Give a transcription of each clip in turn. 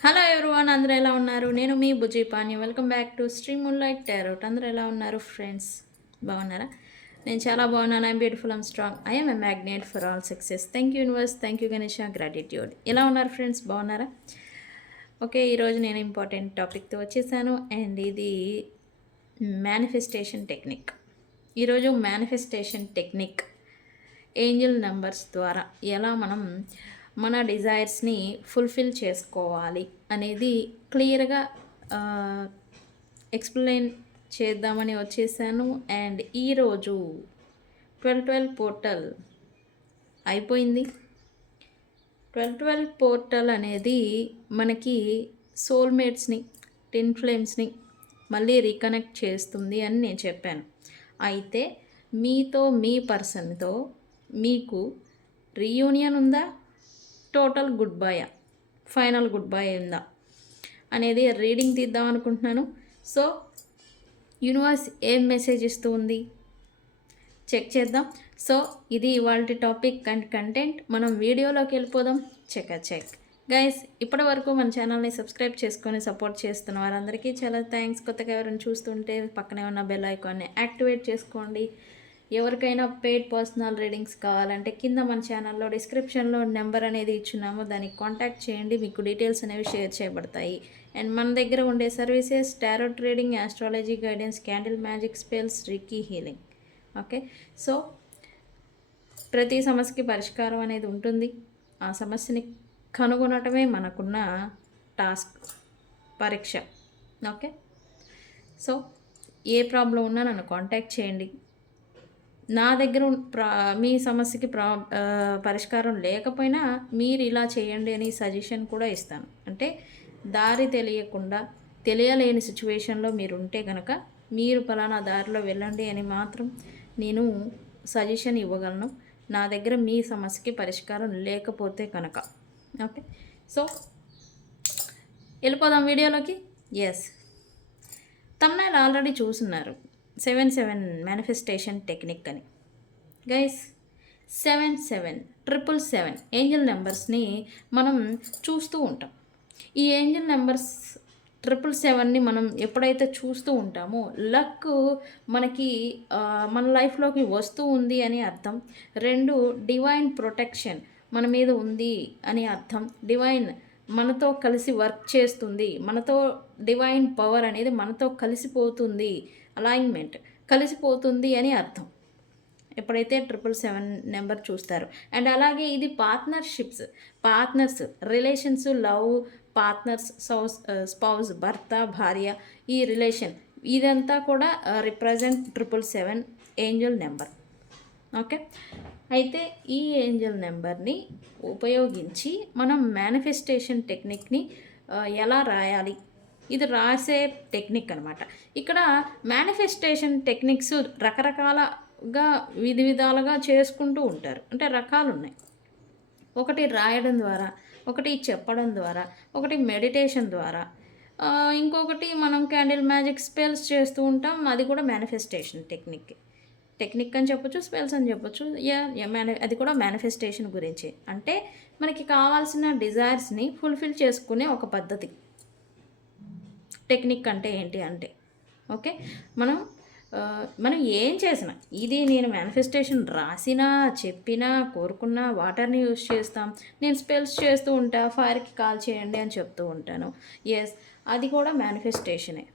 Hello everyone, అందరూ ఎలా ఉన్నారు? నేను మీ Bujji Pani. Welcome back to stream moonlight tarot. అందరూ ఎలా ఉన్నారు ఫ్రెండ్స్? బాగున్నారా? నేను చాలా బాగున్నాను. I'm beautiful, I'm strong, I'm a magnet for all success. Thank you universe, thank you Ganesha, gratitude. ఎలా ఉన్నారు ఫ్రెండ్స్? బాగున్నారా? ఓకే, ఈరోజు నేను ఇంపార్టెంట్ టాపిక్తో వచ్చేసాను అండ్ ఇది మేనిఫెస్టేషన్ టెక్నిక్. ఈరోజు మేనిఫెస్టేషన్ టెక్నిక్ ఏంజల్ నెంబర్స్ ద్వారా ఎలా మనం మన డిజైర్స్ని ఫుల్ఫిల్ చేసుకోవాలి అనేది క్లియర్గా ఎక్స్ప్లెయిన్ చేద్దామని వచ్చేసాను. అండ్ ఈరోజు 12/12 పోర్టల్ అయిపోయింది. 12/12 పోర్టల్ అనేది మనకి సోల్మేట్స్ని, టిన్ ఫ్లేమ్స్ని మళ్ళీ రీకనెక్ట్ చేస్తుంది అని నేను చెప్పాను. అయితే మీతో, మీ పర్సన్తో మీకు రీయూనియన్ ఉందా, టోటల్ గుడ్ బాయా, ఫైనల్ గుడ్ బాయ్ ఉందా అనేది రీడింగ్ తీద్దాం అనుకుంటున్నాను. సో యూనివర్స్ ఏం మెసేజ్ ఇస్తూ ఉంది చెక్ చేద్దాం. సో ఇది ఇవాల్టి టాపిక్ అండ్ కంటెంట్. మనం వీడియోలోకి వెళ్ళిపోదాం. చెక్ గైస్, ఇప్పటి వరకు మన ఛానల్ని సబ్స్క్రైబ్ చేసుకొని సపోర్ట్ చేస్తున్న వారందరికీ చాలా థ్యాంక్స్. కొత్తగా ఎవరైనా చూస్తుంటే పక్కనే ఉన్న బెల్ ఐకాన్ని యాక్టివేట్ చేసుకోండి. ఎవరికైనా పెయిడ్ పర్సనల్ రీడింగ్స్ కావాలంటే కింద మన ఛానల్లో డిస్క్రిప్షన్లో నెంబర్ అనేది ఇచ్చున్నాము, దానికి కాంటాక్ట్ చేయండి. మీకు డీటెయిల్స్ అనేవి షేర్ చేయబడతాయి. అండ్ మన దగ్గర ఉండే services tarot trading, astrology guidance, candle magic spells, reiki healing. Okay, so ప్రతి సమస్యకి పరిష్కారం అనేది ఉంటుంది. ఆ సమస్యని కనుగొనటమే మనకున్న టాస్క్, పరీక్ష. ఓకే, సో ఏ ప్రాబ్లం ఉన్నా నన్ను కాంటాక్ట్ చేయండి. నా దగ్గర మీ సమస్యకి పరిష్కారం లేకపోయినా మీరు ఇలా చేయండి అని సజెషన్ కూడా ఇస్తాను. అంటే దారి తెలియకుండా, తెలియలేని సిచ్యువేషన్లో మీరు ఉంటే కనుక మీరు ఫలానా దారిలో వెళ్ళండి అని మాత్రం నేను సజెషన్ ఇవ్వగలను, నా దగ్గర మీ సమస్యకి పరిష్కారం లేకపోతే కనుక. ఓకే, సో వెళ్ళిపోదాం వీడియోలోకి. ఎస్, తమ్నైల్ ఆల్రెడీ చూస్తున్నారు, 7/7 మేనిఫెస్టేషన్ టెక్నిక్ అని. గైస్, 7/7 ఏంజల్ నెంబర్స్ని మనం చూస్తూ ఉంటాం. ఈ ఏంజల్ నెంబర్స్ 777ని మనం ఎప్పుడైతే చూస్తూ ఉంటామో లక్ మనకి మన లైఫ్లోకి వస్తూ ఉంది అని అర్థం. 2, డివైన్ ప్రొటెక్షన్ మన మీద ఉంది అని అర్థం. డివైన్ మనతో కలిసి వర్క్ చేస్తుంది, మనతో డివైన్ పవర్ అనేది మనతో కలిసిపోతుంది, అలైన్మెంట్ కలిసిపోతుంది అని అర్థం ఎప్పుడైతే 777 నెంబర్ చూస్తారు. అండ్ అలాగే ఇది partners, relations, love, partners, spouse, భర్త, భార్య, ఈ రిలేషన్ ఇదంతా కూడా రిప్రజెంట్ 777 ఏంజల్ నెంబర్. ఓకే, అయితే ఈ ఏంజల్ నెంబర్ని ఉపయోగించి మనం మేనిఫెస్టేషన్ టెక్నిక్ని ఎలా రాయాలి, ఇది రాసే టెక్నిక్ అనమాట. ఇక్కడ మేనిఫెస్టేషన్ టెక్నిక్స్ రకరకాలగా విధాలుగా చేసుకుంటూ ఉంటారు. అంటే రకాలు ఉన్నాయి. ఒకటి రాయడం ద్వారా, ఒకటి చెప్పడం ద్వారా, ఒకటి మెడిటేషన్ ద్వారా, ఇంకొకటి మనం క్యాండిల్ మ్యాజిక్ స్పెల్స్ చేస్తూ ఉంటాం. అది కూడా మేనిఫెస్టేషన్ టెక్నిక్ అని చెప్పొచ్చు, స్పెల్స్ అని చెప్పొచ్చు. అది కూడా మేనిఫెస్టేషన్ గురించి. అంటే మనకి కావాల్సిన డిజైర్స్ని ఫుల్ఫిల్ చేసుకునే ఒక పద్ధతి. టెక్నిక్ అంటే ఏంటి అంటే, ఓకే, మనం ఏం చేసినా, ఇది నేను మేనిఫెస్టేషన్ రాసినా, చెప్పినా, కోరుకున్నా వాటర్ని యూజ్ చేస్తాం. నేను స్పెల్స్ చేస్తూ ఉంటా, ఫైర్కి కాల్ చేయండి అని చెప్తూ ఉంటాను. ఎస్, అది కూడా మేనిఫెస్టేషనే.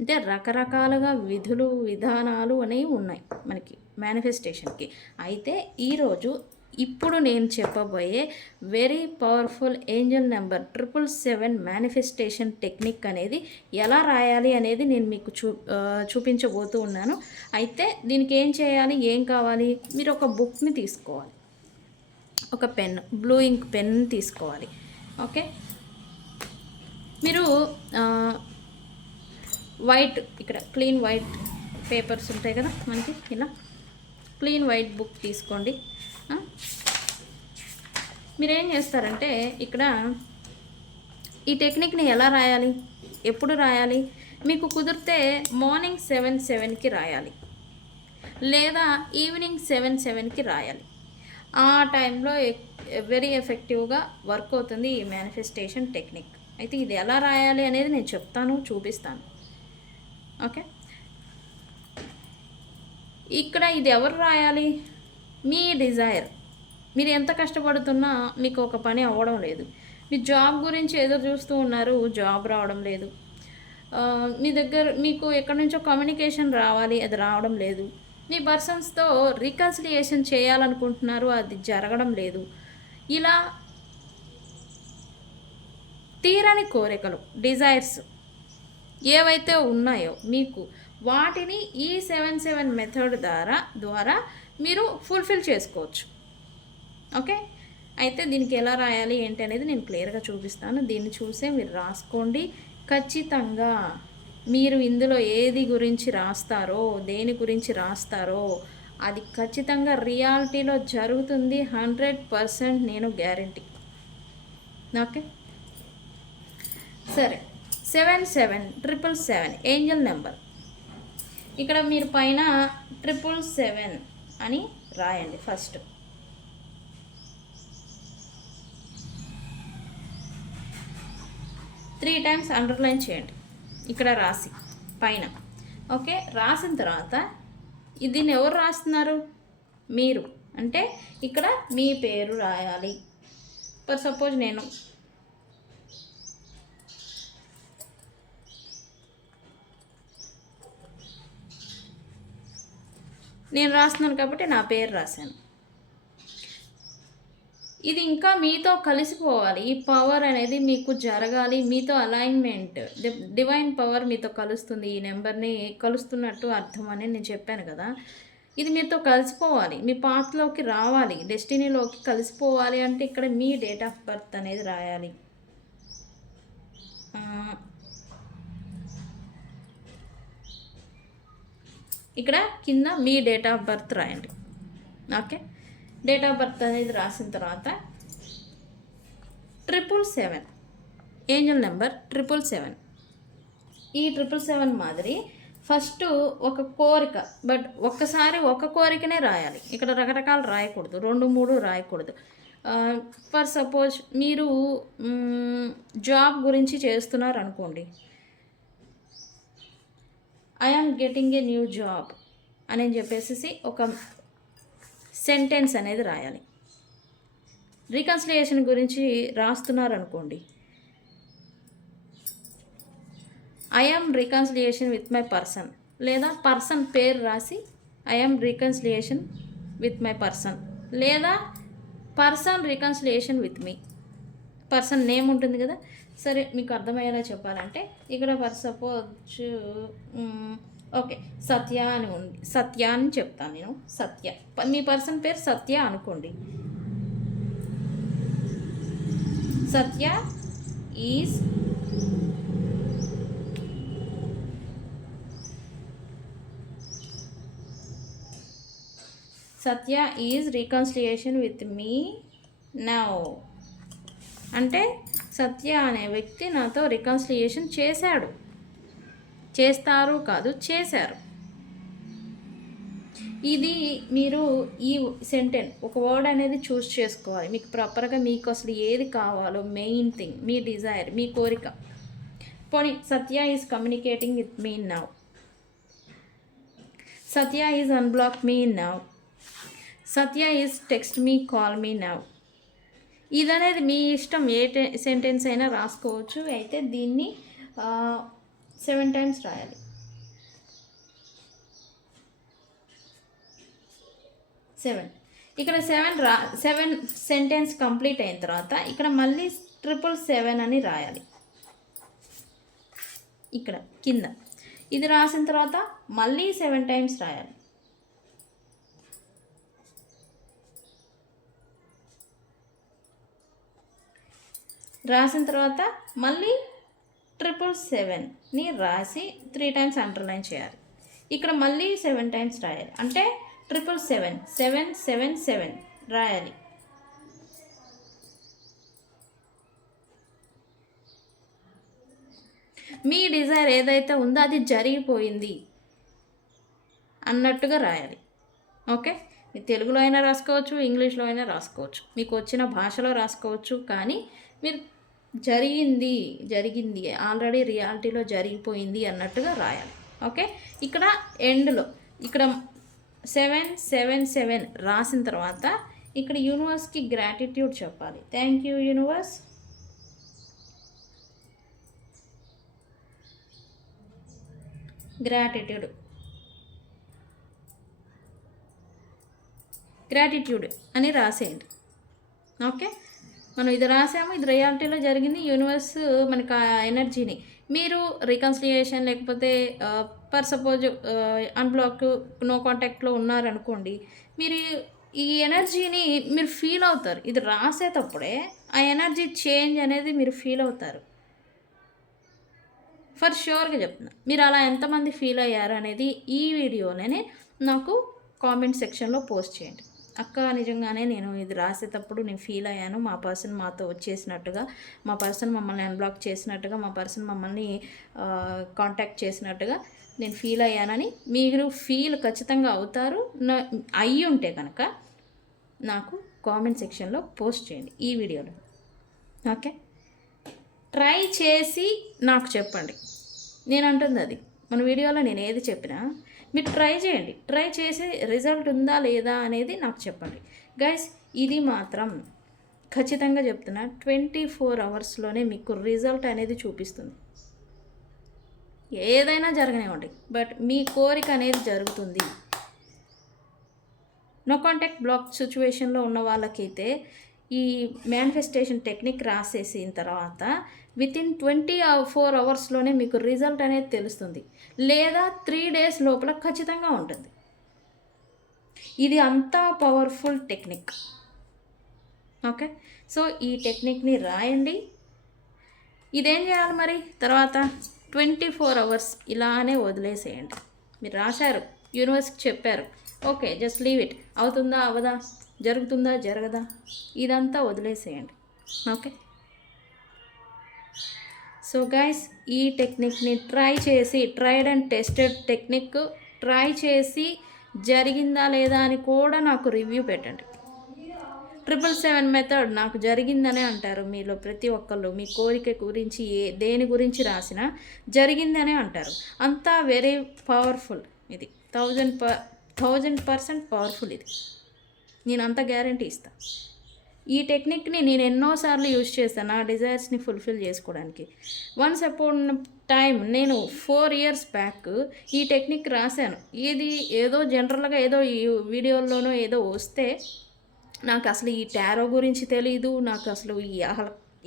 అంటే రకరకాలుగా విధులు, విధానాలు అనేవి ఉన్నాయి మనకి మేనిఫెస్టేషన్కి. అయితే ఇప్పుడు నేను చెప్పబోయే very powerful Angel number 777 manifestation technique అనేది ఎలా రాయాలి అనేది నేను మీకు చూపించబోతూ ఉన్నాను. అయితే దీనికి ఏం చేయాలి, ఏం కావాలి, మీరు ఒక బుక్ని తీసుకోవాలి, ఒక పెన్, బ్లూ ఇంక్ పెన్ తీసుకోవాలి. ఓకే, మీరు వైట్, ఇక్కడ క్లీన్ వైట్ పేపర్స్ ఉంటాయి కదా మనకి, ఇలా క్లీన్ వైట్ బుక్ తీసుకోండి. మీరేం చేస్తారంటే ఇక్కడ ఈ టెక్నిక్ని ఎలా రాయాలి, ఎప్పుడు రాయాలి, మీకు కుదిరితే మార్నింగ్ 7:7కి రాయాలి, లేదా ఈవినింగ్ 7:7కి రాయాలి. ఆ టైంలో వెరీ ఎఫెక్టివ్గా వర్క్ అవుతుంది ఈ మేనిఫెస్టేషన్ టెక్నిక్. అయితే ఇది ఎలా రాయాలి అనేది నేను చెప్తాను, చూపిస్తాను. ఓకే, ఇక్కడ ఇది ఎవరు రాయాలి? మీ డిజైర్. మీరు ఎంత కష్టపడుతున్నా మీకు ఒక పని అవ్వడం లేదు. మీ జాబ్ గురించి ఎదురు చూస్తూ ఉన్నారు, జాబ్ రావడం లేదు. మీ దగ్గర మీకు ఎక్కడి నుంచో కమ్యూనికేషన్ రావాలి, అది రావడం లేదు. మీ పర్సన్స్తో రికన్సిలియేషన్ చేయాలనుకుంటున్నారు, అది జరగడం లేదు. ఇలా తీరని కోరికలు, డిజైర్స్ ఏవైతే ఉన్నాయో మీకు, వాటిని ఈ 7-7 మెథడ్ ద్వారా మీరు ఫుల్ఫిల్ చేసుకోవచ్చు. ఓకే, అయితే దీనికి ఎలా రాయాలి ఏంటి అనేది నేను క్లియర్గా చూపిస్తాను. దీన్ని చూసే మీరు రాసుకోండి. ఖచ్చితంగా మీరు ఇందులో ఏది గురించి రాస్తారో, దేని గురించి రాస్తారో అది ఖచ్చితంగా రియాలిటీలో జరుగుతుంది. 100% నేను గ్యారంటీ. ఓకే, సరే. 77777 ఏంజల్ నెంబర్. ఇక్కడ మీరు పైన 777 అని రాయండి. ఫస్ట్ 3 టైమ్స్ అండర్లైన్ చేయండి ఇక్కడ రాసి పైన. ఓకే, రాసిన తర్వాత దీన్ని ఎవరు రాస్తున్నారు? మీరు. అంటే ఇక్కడ మీ పేరు రాయాలి. ఫర్ సపోజ్ నేను రాస్తున్నాను కాబట్టి నా పేరు రాశాను. ఇది ఇంకా మీతో కలిసిపోవాలి. ఈ పవర్ అనేది మీకు జరగాలి, మీతో అలైన్మెంట్, డివైన్ పవర్ మీతో కలుస్తుంది. ఈ నెంబర్ని కలుస్తున్నట్టు అర్థం అని నేను చెప్పాను కదా. ఇది మీతో కలిసిపోవాలి, మీ పాత్లోకి రావాలి, డెస్టినీలోకి కలిసిపోవాలి. అంటే ఇక్కడ మీ డేట్ ఆఫ్ బర్త్ అనేది రాయాలి. ఇక్కడ కింద మీ డేట్ ఆఫ్ బర్త్ రాయండి. ఓకే, డేట్ ఆఫ్ బర్త్ అనేది రాసిన తర్వాత 777 ఏంజల్ నెంబర్ 777. ఈ 777 మాదిరి ఫస్ట్ ఒక కోరిక, బట్ ఒక్కసారి ఒక కోరికనే రాయాలి. ఇక్కడ రకరకాలు రాయకూడదు, 2-3 రాయకూడదు. ఫర్ సపోజ్ మీరు జాబ్ గురించి చేస్తున్నారు అనుకోండి. I am getting a new job అని చెప్పేసి ఒక సెంటెన్స్ అనేది రాయాలి. రికన్సిలియేషన్ గురించి రాస్తున్నారు అనుకోండి. I am reconciliation with my person, లేదా పర్సన్ పేరు రాసి I am reconciliation with my person, లేదా person reconciliation with me. Person name ఉంటుంది కదా. సరే, మీకు అర్థమయ్యేలా చెప్పాలంటే ఇక్కడ ఫర్ సపోజ్ ఓకే సత్య అని ఉంది. సత్య అని చెప్తాను నేను. సత్య, మీ పర్సన్ పేరు సత్య అనుకోండి. Satya is reconciliation with me now. అంటే సత్య అనే వ్యక్తి నాతో రికన్సిలియేషన్ చేశాడు, చేస్తారు కాదు, చేశారు. ఇది మీరు ఈ సెంటెన్స్ ఒక వర్డ్ అనేది చూస్ చేసుకోవాలి. మీకు ప్రాపర్గా మీకు అసలు ఏది కావాలో, మెయిన్ థింగ్, మీ డిజైర్, మీ కోరిక. పోనీ Satya is communicating with me now, Satya is unblock me now, Satya is text me, call me now. ఇదనేది మీ ఇష్టం, ఏ సెంటెన్స్ అయినా రాసుకోవచ్చు. అయితే దీన్ని 7 టైమ్స్ రాయాలి. 7 ఇక్కడ 7 సెంటెన్స్ కంప్లీట్ అయిన తర్వాత ఇక్కడ మళ్ళీ 777 అని రాయాలి. ఇక్కడ కింద ఇది రాసిన తర్వాత మళ్ళీ 7 టైమ్స్ రాయాలి. రాసిన తర్వాత మళ్ళీ 777ని రాసి 3 టైమ్స్ అండర్లైన్ చేయాలి. ఇక్కడ మళ్ళీ 7 టైమ్స్ రాయాలి. అంటే 777 రాయాలి. మీ డిజైర్ ఏదైతే ఉందో అది జరిగిపోయింది అన్నట్టుగా రాయాలి. ఓకే, మీరు తెలుగులో అయినా రాసుకోవచ్చు, ఇంగ్లీష్లో అయినా రాసుకోవచ్చు, మీకు వచ్చిన భాషలో రాసుకోవచ్చు. కానీ మీరు జరిగింది ఆల్రెడీ రియాలిటీలో జరిగిపోయింది అన్నట్టుగా రాయాలి. ఓకే, ఇక్కడ ఎండ్లో ఇక్కడ 777 రాసిన తర్వాత ఇక్కడ యూనివర్స్కి గ్రాటిట్యూడ్ చెప్పాలి. థ్యాంక్ యూ యూనివర్స్, గ్రాటిట్యూడ్ అని రాసేయండి. ఓకే, మనం ఇది రాసాము, ఇది రియాలిటీలో జరిగింది. యూనివర్స్ మనకు ఆ ఎనర్జీని, మీరు రికన్సిలియేషన్ లేకపోతే పర్ సపోజ్ అన్బ్లాక్ నో కాంటాక్ట్లో ఉన్నారనుకోండి, మీరు ఈ ఎనర్జీని మీరు ఫీల్ అవుతారు. ఇది రాసేటప్పుడే ఆ ఎనర్జీ చేంజ్ అనేది మీరు ఫీల్ అవుతారు. ఫర్ ష్యూర్గా చెప్తున్నా. మీరు అలా ఎంతమంది ఫీల్ అయ్యారు అనేది ఈ వీడియోనే నాకు కామెంట్ సెక్షన్లో పోస్ట్ చేయండి. అక్క నిజంగానే నేను ఇది రాసేటప్పుడు నేను ఫీల్ అయ్యాను, మా పర్సన్ మాతో వచ్చేసినట్టుగా, మా పర్సన్ మమ్మల్ని అన్బ్లాక్ చేసినట్టుగా, మా పర్సన్ మమ్మల్ని కాంటాక్ట్ చేసినట్టుగా నేను ఫీల్ అయ్యానని మీరు ఫీల్ ఖచ్చితంగా అవుతారు. అయ్యి ఉంటే కనుక నాకు కామెంట్ సెక్షన్లో పోస్ట్ చేయండి ఈ వీడియోలో. ఓకే, ట్రై చేసి నాకు చెప్పండి. నేను అంటుంది అది మన వీడియోలో నేను ఏది చెప్పినా మీరు ట్రై చేయండి. ట్రై చేసి రిజల్ట్ ఉందా లేదా అనేది నాకు చెప్పండి గైస్. ఇది మాత్రం ఖచ్చితంగా చెప్తున్నా, 24 అవర్స్లోనే మీకు రిజల్ట్ అనేది చూపిస్తుంది. ఏదైనా జరగనివ్వండి, బట్ మీ కోరిక అనేది జరుగుతుంది. నో కాంటాక్ట్ బ్లాక్ సిచ్యువేషన్లో ఉన్న వాళ్ళకైతే ఈ మేనిఫెస్టేషన్ టెక్నిక్ రాసేసిన తర్వాత వితిన్ 24 అవర్స్లోనే మీకు రిజల్ట్ అనేది తెలుస్తుంది, లేదా 3 days లోపల ఖచ్చితంగా ఉంటుంది. ఇది అంతా పవర్ఫుల్ టెక్నిక్. ఓకే, సో ఈ టెక్నిక్ని రాయండి. ఇదేం చేయాలి మరి తర్వాత 24 అవర్స్ ఇలానే వదిలేసేయండి. మీరు రాశారు, యూనివర్స్కి చెప్పారు, ఓకే జస్ట్ లీవ్ ఇట్. అవుతుందా అవదా, జరుగుతుందా జరగదా, ఇదంతా వదిలేసేయండి. ఓకే, సో గైస్ ఈ టెక్నిక్ని ట్రై చేసి, tried and tested technique, try చేసి జరిగిందా లేదా అని కూడా నాకు రివ్యూ పెట్టండి. 777 మెథడ్ నాకు జరిగిందనే అంటారు మీలో ప్రతి ఒక్కళ్ళు. మీ కోరిక గురించి దేని గురించి రాసినా జరిగిందనే అంటారు. అంతా వెరీ పవర్ఫుల్. ఇది 1000% పవర్ఫుల్. ఇది నేను అంత గ్యారంటీ ఇస్తాను. ఈ టెక్నిక్ని నేను ఎన్నోసార్లు యూజ్ చేస్తాను నా డిజైర్స్ని ఫుల్ఫిల్ చేసుకోవడానికి. వన్స్ అపాన్ టైం నేను 4 years బ్యాక్ ఈ టెక్నిక్ రాశాను. ఇది ఏదో జనరల్గా ఏదో ఈ వీడియోల్లోనో ఏదో వస్తే, నాకు అసలు ఈ టారో గురించి తెలీదు, నాకు అసలు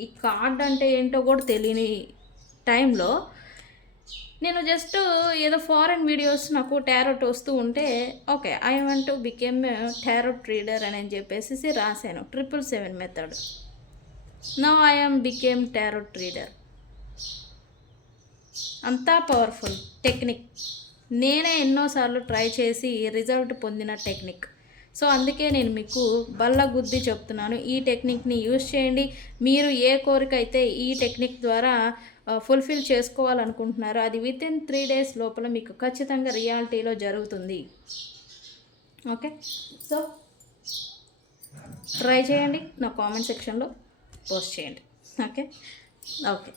ఈ కార్డ్ అంటే ఏంటో కూడా తెలియని టైంలో నేను జస్ట్ ఏదో ఫారెన్ వీడియోస్ నాకు టారోట్ వస్తూ ఉంటే, okay I want to become tarot reader అని చెప్పేసి రాశాను 777 method. Now I am became tarot reader. అంతా పవర్ఫుల్ టెక్నిక్. నేనే ఎన్నోసార్లు ట్రై చేసి రిజల్ట్ పొందిన టెక్నిక్. సో అందుకే నేను మీకు బల్ల గుద్ది చెప్తున్నాను, ఈ టెక్నిక్ని యూజ్ చేయండి. మీరు ఏ కోరిక అయితే ఈ టెక్నిక్ ద్వారా ఫుల్ఫిల్ చేసుకోవాలనుకుంటున్నారో అది వితిన్ 3 days లోపల మీకు ఖచ్చితంగా రియాలిటీలో జరుగుతుంది. ఓకే, సో ట్రై చేయండి, నా కామెంట్ సెక్షన్లో పోస్ట్ చేయండి. ఓకే ఓకే,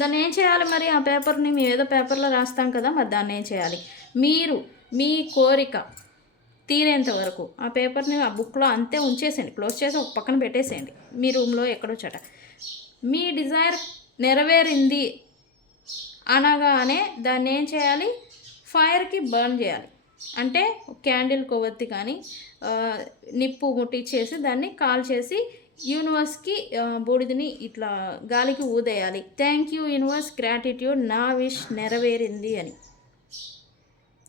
దాన్ని ఏం చేయాలి మరి? ఆ పేపర్ని మేము ఏదో పేపర్లో రాస్తాం కదా, మరి దాన్ని ఏం చేయాలి? మీరు మీ కోరిక తీరేంత వరకు ఆ పేపర్ని ఆ బుక్లో అంతే ఉంచేసేయండి, క్లోజ్ చేసి ఒక పక్కన పెట్టేసేయండి మీ రూమ్లో ఎక్కడో చోట. మీ డిజైర్ నెరవేరింది అనగానే దాన్ని ఏం చేయాలి? ఫైర్కి బర్న్ చేయాలి. అంటే క్యాండిల్ కొవ్వొత్తి కానీ నిప్పు ముట్టించేసి దాన్ని కాల్ చేసి యూనివర్స్కి బూడిదని ఇట్లా గాలికి ఊదేయాలి. థ్యాంక్ యూ యూనివర్స్, గ్రాటిట్యూడ్, నా విష్ నెరవేరింది అని.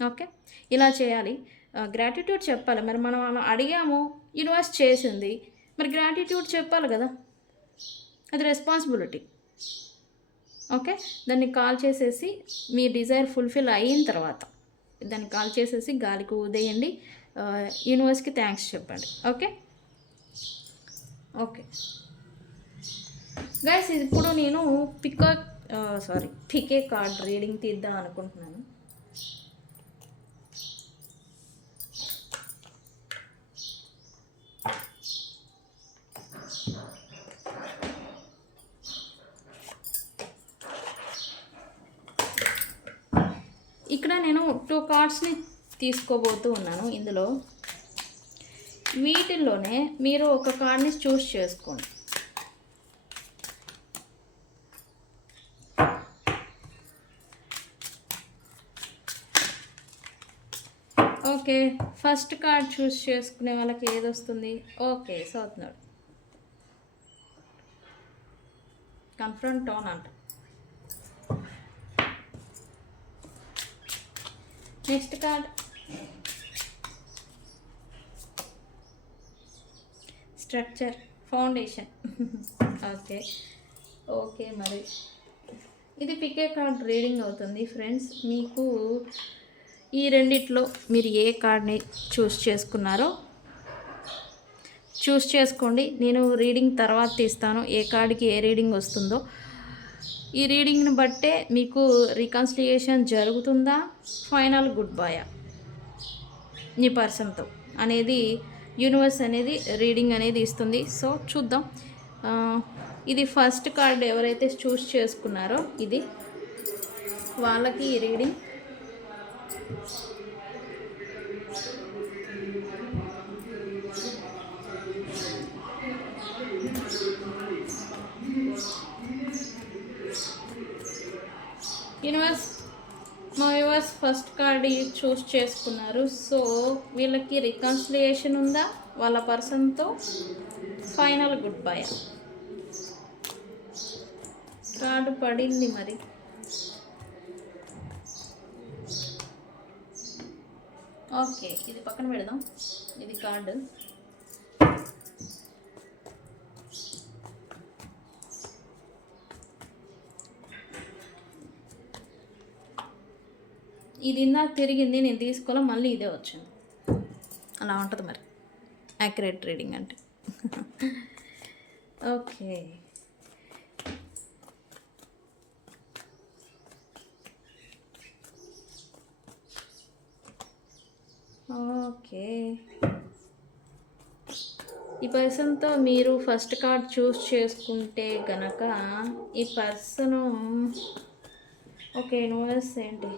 ఓకే, ఇలా చేయాలి. గ్రాటిట్యూడ్ చెప్పాలి. మరి మనం అడిగాము, యూనివర్స్ చేసింది, మరి గ్రాటిట్యూడ్ చెప్పాలి కదా, అది రెస్పాన్సిబిలిటీ. ఓకే, దాన్ని కాల్ చేసేసి మీ డిజైర్ ఫుల్ఫిల్ అయిన తర్వాత దాన్ని కాల్ చేసేసి గాలికి ఊదేయండి, యూనివర్స్కి థ్యాంక్స్ చెప్పండి. ఓకే ఓకే గైస్, ఇప్పుడు నేను పికే కార్డ్ రీడింగ్ తీద్దాం అనుకుంటున్నాను. ఇక్కడ నేను 2 కార్డ్స్ని తీసుకోబోతూ ఉన్నాను. ఇందులో వీటిల్లోనే మీరు ఒక కార్డ్ని చూస్ చేసుకోండి. ఓకే, ఫస్ట్ కార్డ్ చూస్ చేసుకునే వాళ్ళకి ఏది వస్తుంది? Okay, south node confront tone అంట. Next card structure, foundation. Okay okay, మరి ఇది పికే కార్డ్ రీడింగ్ అవుతుంది ఫ్రెండ్స్. మీకు ఈ రెండిట్లో మీరు ఏ కార్డ్ని చూస్ చేసుకున్నారో చూస్ చేసుకోండి. నేను రీడింగ్ తర్వాత తీస్తాను ఏ కార్డ్కి ఏ రీడింగ్ వస్తుందో. ఈ రీడింగ్ని బట్టే మీకు రికన్సిలియేషన్ జరుగుతుందా, ఫైనల్ గుడ్ బాయా నీ పర్సన్తో అనేది యూనివర్స్ అనేది రీడింగ్ అనేది ఇస్తుంది. సో చూద్దాం. ఇది ఫస్ట్ కార్డ్ ఎవరైతే చూస్ చేసుకున్నారో ఇది వాళ్ళకి ఈ రీడింగ్. మా యూనివర్స్ ఫస్ట్ కార్డ్ చూస్ చేసుకున్నారు. సో వీళ్ళకి రికన్సిలియేషన్ ఉందా వాళ్ళ పర్సన్తో, ఫైనల్ గుడ్ బై కార్డు పడింది. మరి ఓకే, ఇది పక్కన పెడదాం. ఇది కార్డు. ఇది ఇందాక తిరిగింది, నేను తీసుకోవాలి, మళ్ళీ ఇదే వచ్చింది. అలా ఉంటుంది మరి యాక్యురేట్ రీడింగ్ అంటే. Okay, okay. ఈ పర్సన్తో మీరు ఫస్ట్ కార్డ్ చూస్ చేసుకుంటే గనక ఈ పర్సను ఓకే యూనివర్స్ ఏంటి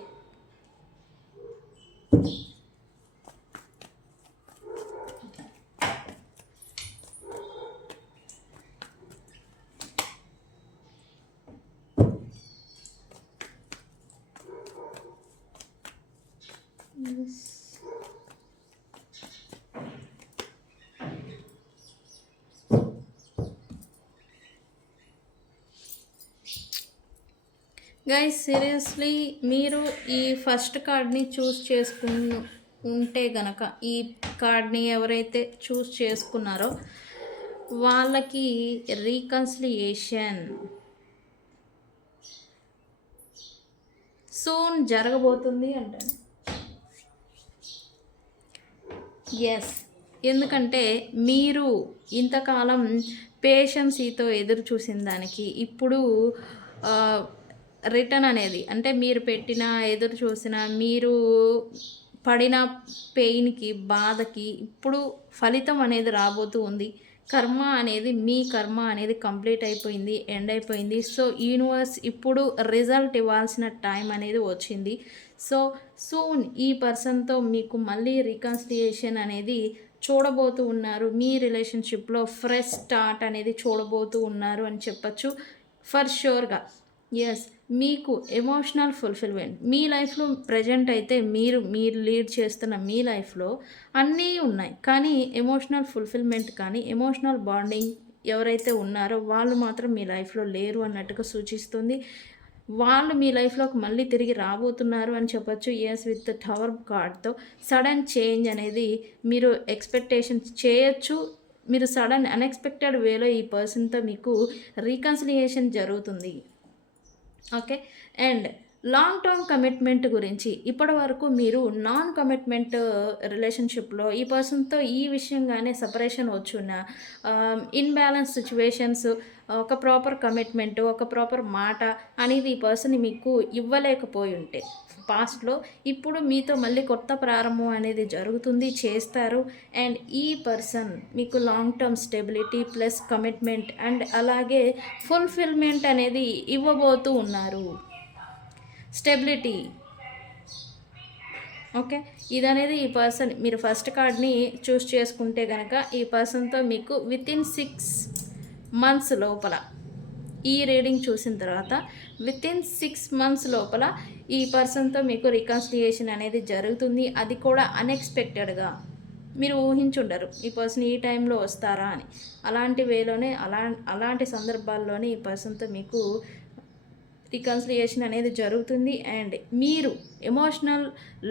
గైస్, సీరియస్లీ మీరు ఈ ఫస్ట్ కార్డ్ని చూస్ ఉంటే గనక, ఈ కార్డ్ని ఎవరైతే చూస్ చేసుకున్నారో వాళ్ళకి రీకన్సిలియేషన్ సూన్ జరగబోతుంది అంటాను. ఎస్, ఎందుకంటే మీరు ఇంతకాలం పేషెన్సీతో ఎదురు చూసిన దానికి ఇప్పుడు రిటర్న్ అనేది, అంటే మీరు పెట్టిన ఎదురు చూసిన మీరు పడిన పెయిన్కి బాధకి ఇప్పుడు ఫలితం అనేది రాబోతూ ఉంది. కర్మ అనేది, మీ కర్మ అనేది కంప్లీట్ అయిపోయింది, ఎండ్ అయిపోయింది. సో యూనివర్స్ ఇప్పుడు రిజల్ట్ ఇవ్వాల్సిన టైం అనేది వచ్చింది. సో సూన్ ఈ పర్సన్తో మీకు మళ్ళీ రికన్సిలియేషన్ అనేది చూడబోతూ ఉన్నారు. మీ రిలేషన్షిప్లో ఫ్రెష్ స్టార్ట్ అనేది చూడబోతూ ఉన్నారు అని చెప్పచ్చు ఫర్ షూర్గా. ఎస్, మీకు ఎమోషనల్ ఫుల్ఫిల్మెంట్ మీ లైఫ్లో ప్రజెంట్ అయితే మీరు లీడ్ చేస్తున్న మీ లైఫ్లో అన్నీ ఉన్నాయి, కానీ ఎమోషనల్ ఫుల్ఫిల్మెంట్ కానీ ఎమోషనల్ బాండింగ్ ఎవరైతే ఉన్నారో వాళ్ళు మాత్రం మీ లైఫ్లో లేరు అన్నట్టుగా సూచిస్తుంది. వాళ్ళు మీ లైఫ్లోకి మళ్ళీ తిరిగి రాబోతున్నారు అని చెప్పచ్చు. ఎస్, విత్ టవర్ కార్డ్తో సడన్ చేంజ్ అనేది మీరు ఎక్స్పెక్టేషన్ చేయొచ్చు. మీరు సడన్ అన్ఎక్స్పెక్టెడ్ వేలో ఈ పర్సన్తో మీకు రీకన్సిలియేషన్ జరుగుతుంది. Okay, and long term commitment గురించి ఇప్పటి వరకు మీరు నాన్ కమిట్మెంట్ రిలేషన్షిప్లో ఈ పర్సన్తో ఈ విషయంగానే సపరేషన్ వచ్చున్న ఇన్బ్యాలెన్స్ సిచ్యువేషన్స్, ఒక ప్రాపర్ కమిట్మెంట్, ఒక ప్రాపర్ మాట అనేది ఈ పర్సన్ మీకు ఇవ్వలేకపోయి ఉంటే పాస్ట్లో, ఇప్పుడు మీతో మళ్ళీ కొత్త ప్రారంభం అనేది జరుగుతుంది, చేస్తారు. అండ్ ఈ పర్సన్ మీకు long term stability plus commitment and అలాగే ఫుల్ఫిల్మెంట్ అనేది ఇవ్వబోతూ ఉన్నారు. Stability, okay. ఇదనేది ఈ పర్సన్ మీరు ఫస్ట్ కార్డ్‌ని చూస్ చేసుకుంటే గనక ఈ పర్సన్‌తో మీకు వితిన్ 6 మంత్స్ లోపల ఈ రీడింగ్ చూసిన తర్వాత వితిన్ 6 మంత్స్ లోపల ఈ పర్సన్‌తో మీకు రికన్సిలియేషన్ అనేది జరుగుతుంది. అది కూడా అన్‌ఎక్స్‌పెక్టెడ్‌గా. మీరు ఊహించుండరు ఈ పర్సన్ ఈ టైంలో వస్తారా అని. అలాంటి వేలోనే అలాంటి సందర్భాల్లోనే ఈ పర్సన్‌తో మీకు రికన్సిలియేషన్ అనేది జరుగుతుంది. అండ్ మీరు ఎమోషనల్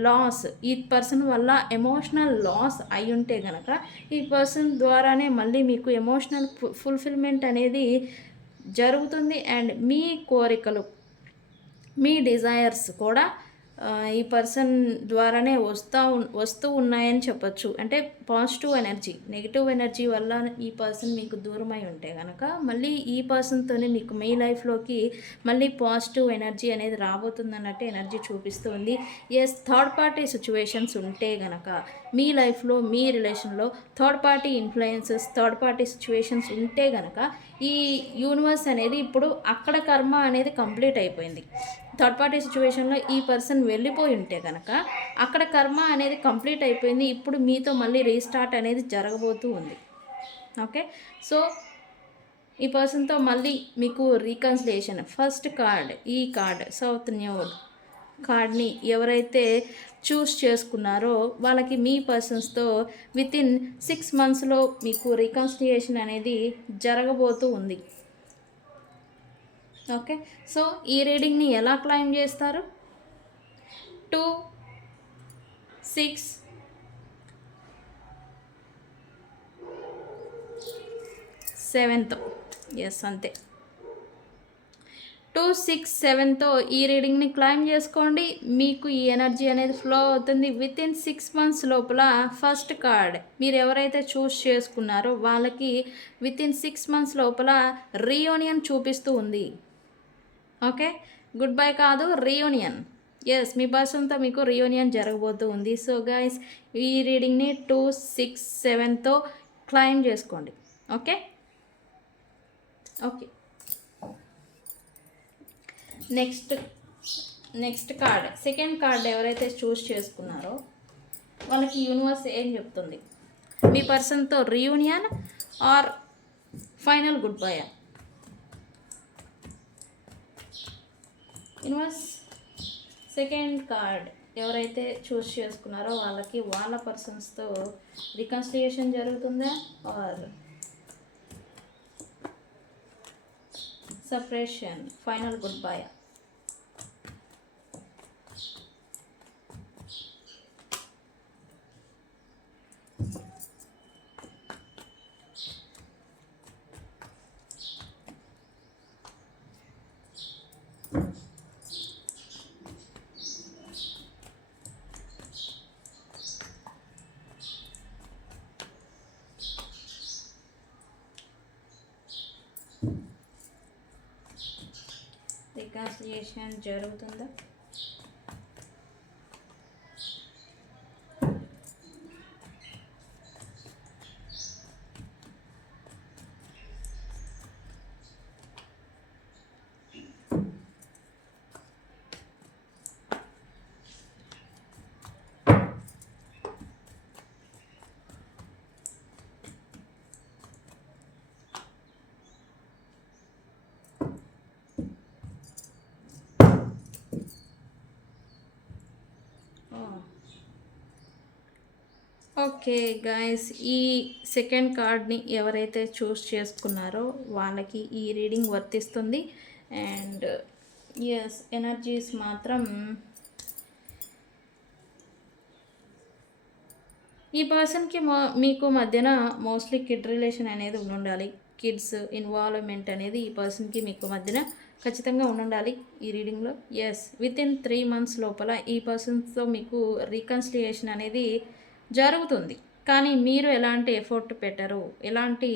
లాస్ ఈ పర్సన్ వల్ల ఎమోషనల్ లాస్ అయ్యుంటే గనక ఈ పర్సన్ ద్వారానే మళ్ళీ మీకు ఎమోషనల్ ఫుల్ఫిల్మెంట్ అనేది జరుగుతుంది. అండ్ మీ కోరికలు, మీ డిజైర్స్ కూడా ఈ పర్సన్ ద్వారానే వస్తూ ఉన్నాయని చెప్పొచ్చు. అంటే పాజిటివ్ ఎనర్జీ, నెగిటివ్ ఎనర్జీ వల్ల ఈ పర్సన్ మీకు దూరమై ఉంటే కనుక మళ్ళీ ఈ పర్సన్తోనే మీకు మీ లైఫ్లోకి మళ్ళీ పాజిటివ్ ఎనర్జీ అనేది రాబోతుందన్నట్టు ఎనర్జీ చూపిస్తుంది. ఎస్, థర్డ్ పార్టీ సిచ్యువేషన్స్ ఉంటే గనక మీ లైఫ్లో, మీ రిలేషన్లో third party influences, third party situations ఉంటే గనక ఈ యూనివర్స్ అనేది ఇప్పుడు అక్కడ కర్మ అనేది కంప్లీట్ అయిపోయింది. థర్డ్ పార్టీ సిచ్యువేషన్లో ఈ పర్సన్ వెళ్ళిపోయి ఉంటే కనుక అక్కడ కర్మ అనేది కంప్లీట్ అయిపోయింది. ఇప్పుడు మీతో మళ్ళీ రీస్టార్ట్ అనేది జరగబోతూ ఉంది. ఓకే, సో ఈ పర్సన్తో మళ్ళీ మీకు రీకన్సిలేషన్. ఫస్ట్ కార్డ్, ఈ కార్డ్ సౌత్ న్యూ కార్డ్ని ఎవరైతే చూస్ చేసుకున్నారో వాళ్ళకి మీ పర్సన్స్తో వితిన్ 6 మంత్స్లో మీకు రీకన్సిలియేషన్ అనేది జరగబోతూ ఉంది. ఓకే, సో ఈ రీడింగ్ని ఎలా క్లైమ్ చేస్తారు? 2, 6, 7తో. ఎస్, అంతే. 2, 6, 7తో ఈ రీడింగ్ని క్లైమ్ చేసుకోండి. మీకు ఈ ఎనర్జీ అనేది ఫ్లో అవుతుంది. వితిన్ 6 మంత్స్ లోపల ఫస్ట్ కార్డ్ మీరు ఎవరైతే చూస్ చేసుకున్నారో వాళ్ళకి వితిన్ 6 మంత్స్ లోపల రీయూనియన్ చూపిస్తూ ఉంది. ఓకే, గుడ్ బై కాదు, రీయూనియన్. ఎస్, మీ పర్సన్తో మీకు రీయూనియన్ జరగబోతూ ఉంది. సో గైస్, ఈ రీడింగ్ని 2, 6, 7తో క్లైమ్ చేసుకోండి. Okay okay next card, second card ఎవరైతే చూస్ చేసుకున్నారో వాళ్ళకి యూనివర్స్ ఏం చెప్తుంది? మీ పర్సన్తో reunion or final good bye? Universe second card ఎవరైతే చూస్ చేసుకున్నారో వాళ్ళకి వాళ్ళ పర్సన్స్తో రికన్సిలియేషన్ జరుగుతుందా or separation, final good bye? Reconciliation జరుగుతుందా? ఓకే గైస్, ఈ సెకండ్ కార్డ్ని ఎవరైతే చూస్ చేసుకున్నారో వాళ్ళకి ఈ రీడింగ్ వర్తిస్తుంది. అండ్ ఎస్, ఎనర్జీస్ మాత్రం ఈ పర్సన్కి మీకు మధ్యన మోస్ట్లీ కిడ్ రిలేషన్ అనేది ఉండాలి. కిడ్స్ ఇన్వాల్వ్మెంట్ అనేది ఈ పర్సన్కి మీకు మధ్యన ఖచ్చితంగా ఉండాలి ఈ రీడింగ్లో. ఎస్, వితిన్ 3 మంత్స్ లోపల ఈ పర్సన్స్తో మీకు రీకన్సిలియేషన్ అనేది జరుగుతుంది. కానీ మీరు ఎలాంటి ఎఫర్ట్ పెట్టరు, ఎలాంటి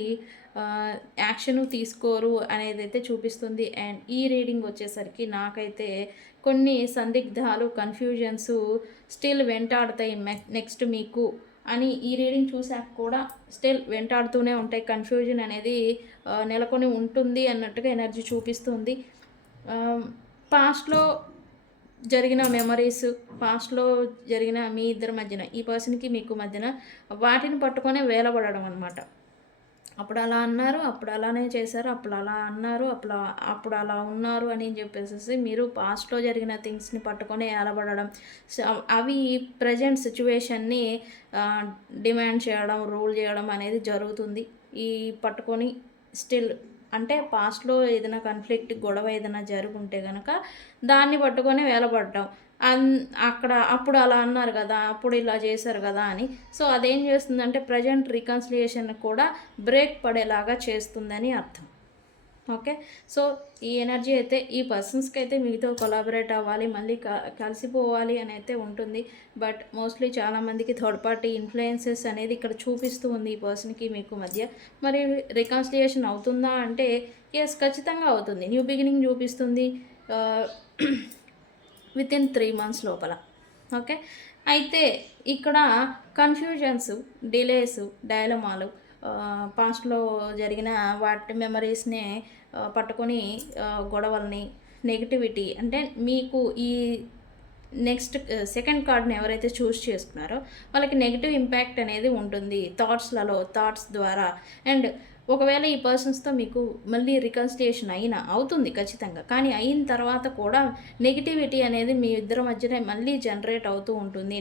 యాక్షన్ తీసుకోరు అనేది అయితే చూపిస్తుంది. అండ్ ఈ రీడింగ్ వచ్చేసరికి నాకైతే కొన్ని సందిగ్ధాలు, కన్ఫ్యూజన్స్ స్టిల్ వెంటాడుతాయి నెక్స్ట్ మీకు అని ఈ రీడింగ్ చూసాక కూడా స్టిల్ వెంటాడుతూనే ఉంటాయి. కన్ఫ్యూజన్ అనేది నెలకొని ఉంటుంది అన్నట్టుగా ఎనర్జీ చూపిస్తుంది. పాస్ట్లో జరిగిన మెమరీస్, పాస్ట్‌లో జరిగిన మీ ఇద్దరి మధ్యన, ఈ పర్సన్‌కి మీకు మధ్యన వాటిని పట్టుకొనే వేలబడడం అనమాట. అప్పుడు అలా అన్నారు, అప్పుడు అలానే చేశారు, అప్పుడు అలా అన్నారు, అప్పుడు అలా ఉన్నారు అని చెప్పేసేసి మీరు పాస్ట్‌లో జరిగిన థింగ్స్‌ని పట్టుకొని ఏలబడడం. సో, అవి ప్రెజెంట్ సిట్యుయేషన్‌ని ఆహ్, డిమాండ్ చేయడం, రూల్ చేయడం అనేది జరుగుతుంది. ఈ పట్టుకొని స్టిల్ అంటే పాస్ట్‌లో ఏదైనా కాన్‌ఫ్లిక్ట్, గొడవ ఏదైనా జరుగుంటే గనక దాన్ని పట్టుకొని వేలబడడం. అన్ అక్కడ అప్పుడు అలా అన్నారు గదా! అప్పుడు ఇలా చేశారు గదా! అని. సో, అదేం చేస్తుందంటే ప్రెజెంట్ రికన్సిలియేషన్ కూడా బ్రేక్ పడేలాగా చేస్తుందని అర్థం. ఓకే. సో, ఈ ఎనర్జీ అయితే ఈ పర్సన్స్‌కైతే మీతో కొలాబరేట్ అవ్వాలి, మళ్ళీ కలిసిపోవాలి అనైతే ఉంటుంది. బట్ మోస్ట్‌లీ చాలామందికి థర్డ్ పార్టీ ఇన్‌ఫ్లుయెన్సెస్ అనేది ఇక్కడ చూపిస్తూ ఉంది ఈ పర్సన్‌కి మీకు మధ్య. మరి రికన్సిలియేషన్ అవుతుందా అంటే యెస్, ఖచ్చితంగా అవుతుంది. న్యూ బిగినింగ్ చూపిస్తుంది. ఆహ్, వితిన్ 3 మంత్స్ లోపల. ఓకే. అయితే ఇక్కడ కన్‌ఫ్యూజన్స్, డిలేస్, డైలమాలు, పాస్ట్‌లో జరిగిన వాటి మెమరీస్‌ని పట్టుకొని గొడవల్ని, నెగటివిటీ అంటే మీకు ఈ నెక్స్ట్ సెకండ్ కార్డ్‌ని ఎవరైతే చూజ్ చేసుకున్నారో వాళ్ళకి నెగెటివ్ ఇంపాక్ట్ అనేది ఉంటుంది. థాట్స్ ద్వారా. అండ్ ఒకవేళ ఈ పర్సన్స్‌తో మీకు మళ్ళీ రికన్సిలియేషన్ అవుతుంది ఖచ్చితంగా. కానీ అయిన తర్వాత కూడా నెగటివిటీ అనేది మీ ఇద్దరి మధ్యనే మళ్ళీ జనరేట్ అవుతూ ఉంటుంది.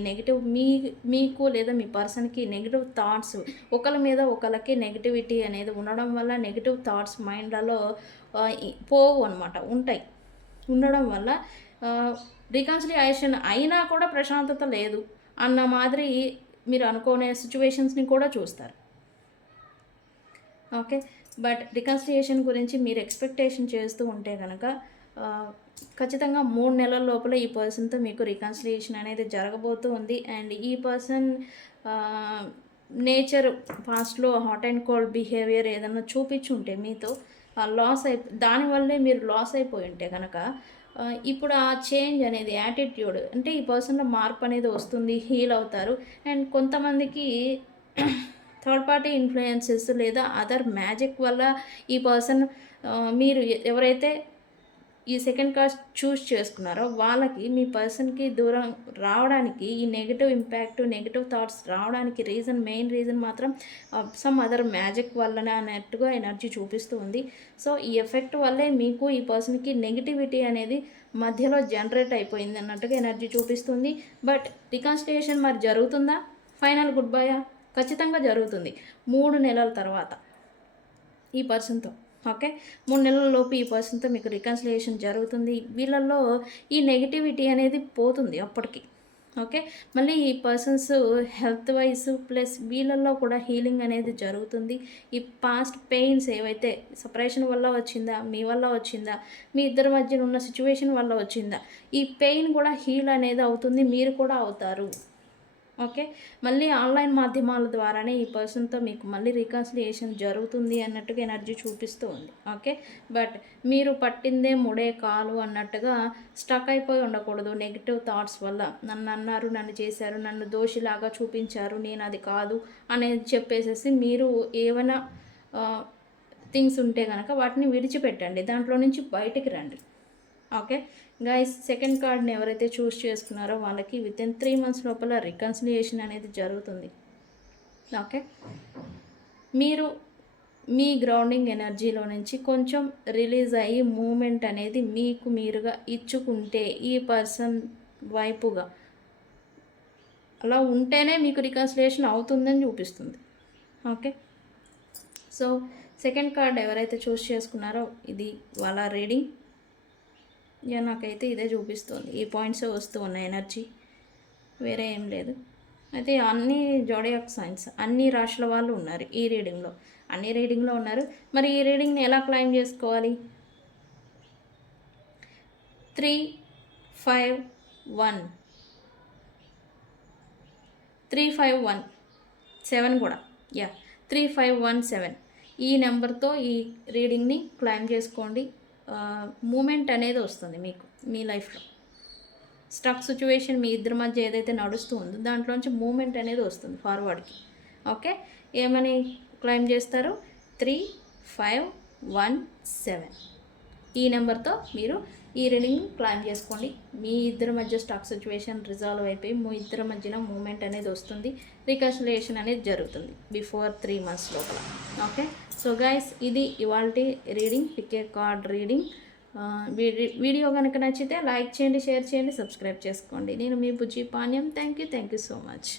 మీకు లేదా మీ పర్సన్‌కి నెగెటివ్ థాట్స్, ఒకళ్ళ మీద ఒకళ్ళకి నెగటివిటీ అనేది ఉండడం వల్ల నెగెటివ్ థాట్స్ మైండ్‌లలో పోవు అనమాట. ఉండడం వల్ల ఆహ్, రికన్సిలియేషన్ అయినా కూడా ప్రశాంతత లేదు అన్న మాదిరి మీరు అనుకోనే సిట్యుయేషన్స్‌ని కూడా చూస్తారు. ఓకే. బట్ రికన్సిలియేషన్ గురించి మీరు ఎక్స్‌పెక్టేషన్ చేస్తూ ఉంటే గనక ఆహ్, ఖచ్చితంగా 3 నెలల లోపల ఈ పర్సన్‌తో మీకు రికన్సిలియేషన్ అనేది జరగబోతూ ఉంది. అండ్ ఈ పర్సన్ ఆహ్, నేచర్ పాస్ట్‌లో హాట్ అండ్ కోల్డ్ బిహేవియర్ ఏదన్నా చూపిచ్చుంటే మీతో దానివల్లే మీరు లాస్ అయిపోయి ఉంటే గనక ఇప్పుడు ఆ చేంజ్ అనేది యాటిట్యూడ్ అంటే ఈ పర్సన్‌లో మార్పు అనేది వస్తుంది. హీల్ అవుతారు. అండ్ కొంతమందికి థర్డ్ పార్టీ ఇన్‌ఫ్లుయెన్సెస్ లేదా అదర్ మ్యాజిక్ వల్ల ఈ పర్సన్ మీరు ఎవరైతే ఈ సెకండ్ కాస్ట్ చూజ్ చేసుకున్నారో వాళ్ళకి మీ పర్సన్‌కి దూరం రావడానికి ఈ నెగెటివ్ ఇంపాక్ట్, నెగెటివ్ థాట్స్ రావడానికి మెయిన్ రీజన్ మాత్రం సమ్ అదర్ మ్యాజిక్ వల్లనే అన్నట్టుగా ఎనర్జీ చూపిస్తూ ఉంది. సో, ఈ ఎఫెక్ట్ వల్లే మీకు ఈ పర్సన్‌కి నెగటివిటీ అనేది మధ్యలో జనరేట్ అయిపోయింది అన్నట్టుగా ఎనర్జీ చూపిస్తుంది. బట్ రికన్సిలియేషన్ మరి జరుగుతుందా? ఫైనల్ గుడ్ బైయా? ఖచ్చితంగా జరుగుతుంది. 3 నెలల తర్వాత ఈ పర్సన్‌తో. ఓకే. 3 నెలల లోపు ఈ పర్సన్‌తో మీకు రికన్సిలియేషన్ జరుగుతుంది. వీళ్ళల్లో ఈ నెగటివిటీ అనేది పోతుంది అప్పటికి. ఓకే. మళ్ళీ ఈ పర్సన్స్ హెల్త్ వైస్ ప్లస్ వీళ్ళల్లో కూడా హీలింగ్ అనేది జరుగుతుంది. ఈ పాస్ట్ పెయిన్స్ ఏవైతే సెపరేషన్ వల్ల వచ్చిందా? మీ వల్ల వచ్చిందా? మీ ఇద్దరి మధ్యన ఉన్న సిట్యుయేషన్ వల్ల వచ్చిందా? ఈ పెయిన్ కూడా హీల్ అనేది అవుతుంది. మీరు కూడా అవుతారు. ఓకే. మళ్ళీ ఆన్‌లైన్ మాధ్యమాల ద్వారానే ఈ పర్సన్‌తో మీకు మళ్ళీ రికన్సిలియేషన్ జరుగుతుంది అన్నట్టుగా ఎనర్జీ చూపిస్తూ ఉంది. ఓకే. బట్ మీరు పట్టిందే ముడే కాలు అన్నట్టుగా స్టక్ అయిపోయి ఉండకూడదు నెగెటివ్ థాట్స్ వల్ల. నన్నన్నారు, నన్ను చేశారు, నన్ను దోషిలాగా చూపించారు, నేనది కాదు అనేది చెప్పేసేసి మీరు ఏవైనా ఆహ్, థింగ్స్ ఉంటే గనక వాటిని విడిచిపెట్టండి. దాంట్లో నుంచి బయటికి రండి. ఓకే. గైస్, సెకండ్ కార్డ్‌ని ఎవరైతే చూస్ చేసుకున్నారో వాళ్ళకి వితిన్ 3 మంత్స్ లోపల రికన్సిలియేషన్ అనేది జరుగుతుంది. ఓకే. మీరు మీ గ్రౌండింగ్ ఎనర్జీలో నుంచి కొంచెం రిలీజ్ అయ్యి మూవ్‌మెంట్ అనేది మీకు మీరుగా ఇచ్చుకుంటే ఈ పర్సన్ వైపుగా అలా ఉంటేనే మీకు రికన్సిలియేషన్ అవుతుందని చూపిస్తుంది. ఓకే. సో, సెకండ్ కార్డ్ ఎవరైతే చూస్ చేసుకున్నారో ఇది వాళ్ళ రీడింగ్. నాకైతే ఇదే చూపిస్తుంది. ఈ పాయింట్సే వస్తూ ఉన్నాయి ఎనర్జీ. వేరే ఏం లేదు. అయితే అన్ని జోడియాక్ సైన్స్, అన్ని రాశుల వాళ్ళు ఉన్నారు ఈ రీడింగ్‌లో. అన్ని రీడింగ్‌లో ఉన్నారు. మరి ఈ రీడింగ్‌ని ఎలా క్లెయిమ్ చేసుకోవాలి? 3, 5, 1 3, 5, 1 7 కూడా. 3, 5, 1, 7 ఈ నెంబర్‌తో ఈ రీడింగ్‌ని క్లెయిమ్ చేసుకోండి. మూమెంట్ అనేది వస్తుంది మీకు మీ లైఫ్‌లో. స్టక్ సిట్యుయేషన్ మీ ఇద్దరి మధ్య ఏదైతే నడుస్తూ ఉందో దాంట్లోంచి మూమెంట్ అనేది వస్తుంది ఫార్వర్డ్‌కి. ఓకే. ఏమని క్లెయిమ్ చేస్తారు? 3, 5, 1, 7 ఈ నెంబర్తో మీరు ఈ రీడింగ్ ప్లాన్ చేసుకోండి. మీ ఇద్దరి మధ్య స్టాక్ సిచ్యువేషన్ రిజాల్వ్ అయిపోయి మీ ఇద్దరి మధ్యన మూమెంట్ అనేది వస్తుంది, రికన్సిలియేషన్ అనేది జరుగుతుంది బిఫోర్ 3 months లోపల. ఓకే, సో గైస్ ఇది ఇవాల్టి reading, pick a card reading. Video కనుక నచ్చితే లైక్ చేయండి, షేర్ చేయండి, సబ్స్క్రైబ్ చేసుకోండి. నేను మీ Bujji Panyam. Thank you so much.